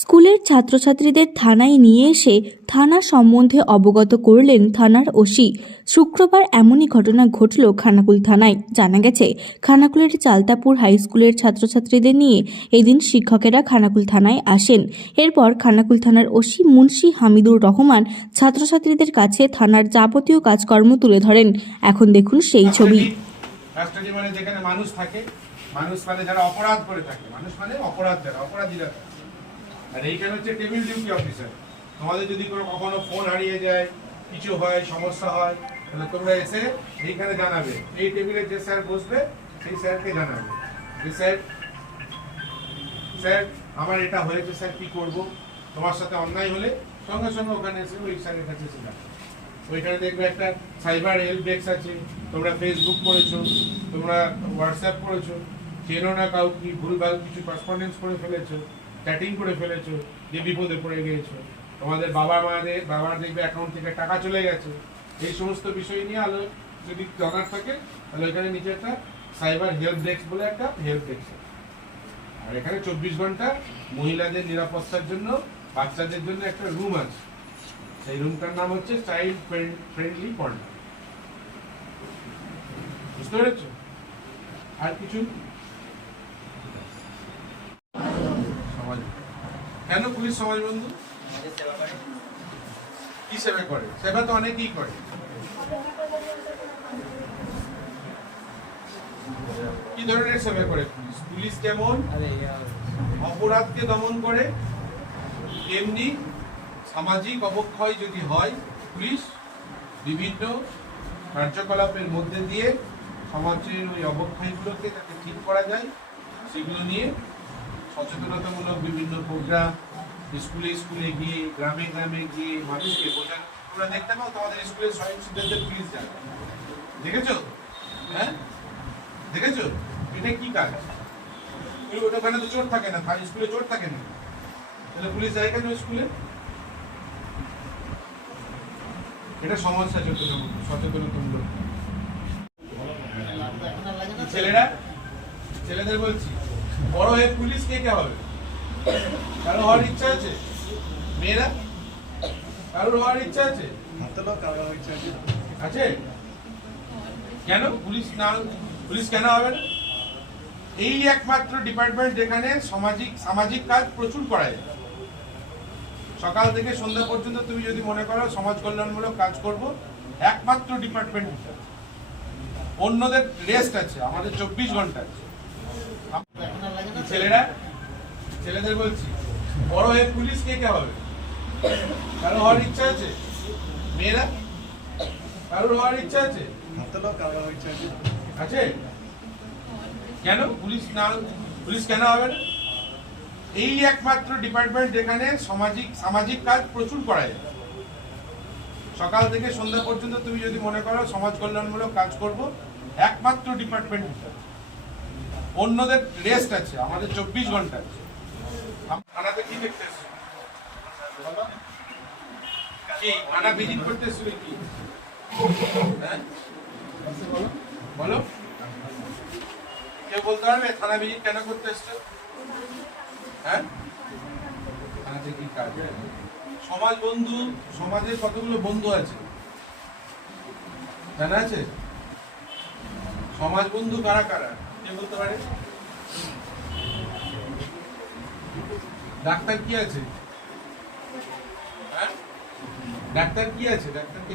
স্কুলের ছাত্রছাত্রীদের থানায় নিয়ে এসে থানা সম্বন্ধে অবগত করলেন থানার ওসি। শুক্রবার এমনই ঘটনা ঘটল খানাকুল থানায়। জানা গেছে, খানাকুলের চালতাপুর হাই স্কুলের ছাত্রছাত্রীদের নিয়ে এদিন শিক্ষকেরা খানাকুল থানায় আসেন। এরপর খানাকুল থানার ওসি মুন্সি হামিদুর রহমান ছাত্রছাত্রীদের কাছে থানার যাবতীয় কাজকর্ম তুলে ধরেন। এখন দেখুন সেই ছবি। মানে মানুষ মানে যারা অপরাধ করে থাকে, মানুষ মানে অপরাধ যারা, অপরাধীরা আর এইখানে হচ্ছে টেবিল ডিউটি অফিসার তোমাদের যদি কোনো কখনো ফোন হারিয়ে যায়, কিছু হয়, সমস্যা হয়, তাহলে তোমরা এসে এইখানে জানাবে। এই টেবিলে যে স্যার বসবে, সেই স্যারকে জানাবে। যে স্যার স্যার, আমার এটা হয়েছে, স্যার, কি করব? তোমার সাথে অন্যায় হলে সঙ্গে সঙ্গে ওখানে এসে ওই স্যারের কাছে এসে ওইখানে দেখবে একটা সাইবার হেল্প ডেস্ক আছে। তোমরা ফেসবুক করেছ, তোমরা হোয়াটসঅ্যাপ করেছ। চেনো না কাউ কি ভুলভাল কিছু করেসপন্ডেন্স করে ফেলেছো। চ্যাটিং করে ফেলেছো, যে বিপদে পড়ে গিয়েছো। তোমাদের বাবা মাদের বাবার দেখবে অ্যাকাউন্ট থেকে টাকা চলে গেছে। এই সমস্ত বিষয় নিয়ে আলো যদি দরকার থাকে, তাহলে এখানে নিচে একটা সাইবার হেল্প ডেস্ক বলে একটা হেল্প ডেস্ক আর এখানে চব্বিশ ঘণ্টা মহিলাদের নিরাপত্তার জন্য, বাচ্চাদের জন্য একটা রুম আছে। সেই রুমটার নাম হচ্ছে চাইল্ড ফ্রেন্ডলি কর্নার বুঝতে পেরেছ? আর কিছু সমাজ কেন পুলিশ সমাজ বন্ধু? কি সেবা করে? সেবা তো অনেকেই করে। কি ধরনের সেবা করে পুলিশ? পুলিশ যেমন অপরাধকে দমন করে। তেমনি সামাজিক অবক্ষয় যদি হয়, পুলিশ বিভিন্ন কার্যকলাপের মধ্যে দিয়ে সমাজের ওই অবক্ষয়গুলোকে যাতে ঠিক করা যায়, সেগুলো নিয়ে সচেতনতামূলক বিভিন্ন প্রোগ্রাম স্কুলে স্কুলে গিয়ে, গ্রামে গ্রামে গিয়ে মানুষকে বোঝানো। তোমরা দেখতে পাও তোমাদের স্কুলের স্বয়ং সিদ্ধান্তের পুলিশ যায় দেখেছ? হ্যাঁ? দেখেছ? এটা কি কাজ? ওখানে তো চোর থাকে না স্কুলে চোর থাকে না। তাহলে পুলিশ যায় কেন স্কুলে? এটা সচেতন সচেতনতামূলক। ছেলেরা? ছেলেদের বলছি। বড় হয়ে পুলিশ কে কে হবে? কারও হওয়ার ইচ্ছা আছে? মেয়েরা? কারোর হওয়ার ইচ্ছা আছে? আছে? কেন? পুলিশ না, পুলিশ কেন হবে না? এই একমাত্র ডিপার্টমেন্ট যেখানে সামাজিক সামাজিক কাজ প্রচুর করা যায়। সকাল থেকে সন্ধ্যা পর্যন্ত তুমি যদি মনে করো সমাজ কল্যাণমূলক কাজ করব, একমাত্র ডিপার্টমেন্ট অন্যদের রেস্ট আছে, আমাদের চব্বিশ ঘণ্টা আছে। ছেলেরা ছেলেদের বলছি বড় হয়ে পুলিশ কে কে হবে? কারও হওয়ার ইচ্ছা আছে? মেয়েরা? কারোর হওয়ার ইচ্ছা আছে? আছে। কেন? পুলিশ না পুলিশ কেন হবে না? এই একমাত্র ডিপার্টমেন্ট যেখানে সামাজিক সামাজিক কাজ প্রচুর করা যায়। সকাল থেকে সন্ধ্যা পর্যন্ত তুমি যদি মনে করো সমাজ কল্যাণমূলক কাজ করব একমাত্র ডিপার্টমেন্ট অন্যদের রেস্ট আছে, আমাদের চব্বিশ ঘণ্টা আছে। দেখতে? কি, থানা করতে হ্যাঁ? বলো। বলতে পারবে থানা কেন করতে এসছো? হ্যাঁ? কি সমাজ বন্ধু, সমাজের কতগুলো বন্ধু আছে? জানা আছে? সমাজ বন্ধু কারা কারা? কে বলতে পারে ডাক্তার কি আছে? হ্যাঁ? ডাক্তার কি আছে? ডাক্তার কি?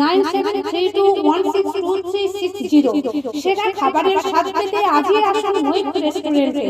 nine seven three two one six two three six zero. খাবারের পেতে আজই রেস্টুরেন্টে।